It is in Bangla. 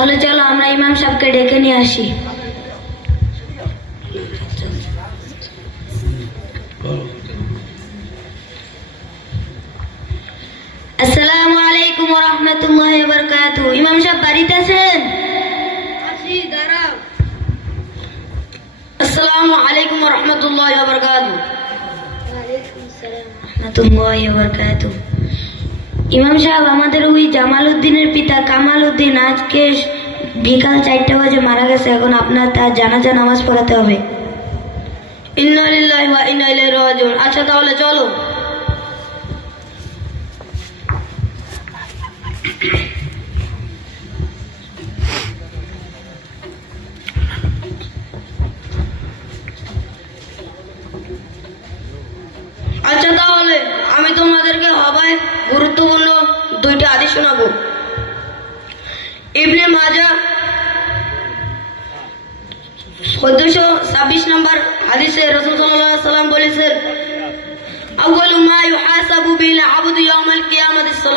তাহলে চলো আমরা ইমাম সাহেবকে ডেকে নিয়ে আসি। আসসালামু আলাইকুম ওয়া রাহমাতুল্লাহি ওয়া বারাকাতুহু। ইমাম সাহেব বাড়িতে আছেন? আসি, দাঁড়াও। আসসালামু আলাইকুম ওয়া রাহমাতুল্লাহি ওয়া বারাকাতুহু। ওয়ালাইকুম আসসালাম। রাহমাতুল্লাহি ওয়া বারাকাতুহু। ইমাম সাহেব, আমাদের ওই জামাল উদ্দিনের পিতা কামাল উদ্দিন আজকে বিকাল 4টা বাজে মারা গেছে। এখন আপনার তার জানাজা নামাজ পড়াতে হবে। ইন্না লিল্লাহি ওয়া ইন্না ইলাইহি রাজিউন। আচ্ছা তাহলে চলো। আচ্ছা তাহলে আমি তোমাদেরকে হবায় গুরুত্বপূর্ণ 2টি হাদিস শোনাবো। ইবনে মাজাহ 1426 নম্বর হাদিসে রাসূল সাল্লাল্লাহু আলাইহি ওয়াসাল্লাম বলেছেন, আউয়ালু মা ইউহাসাবু বিল আবদু ইয়াউমাল কিয়ামাতিস সালাত।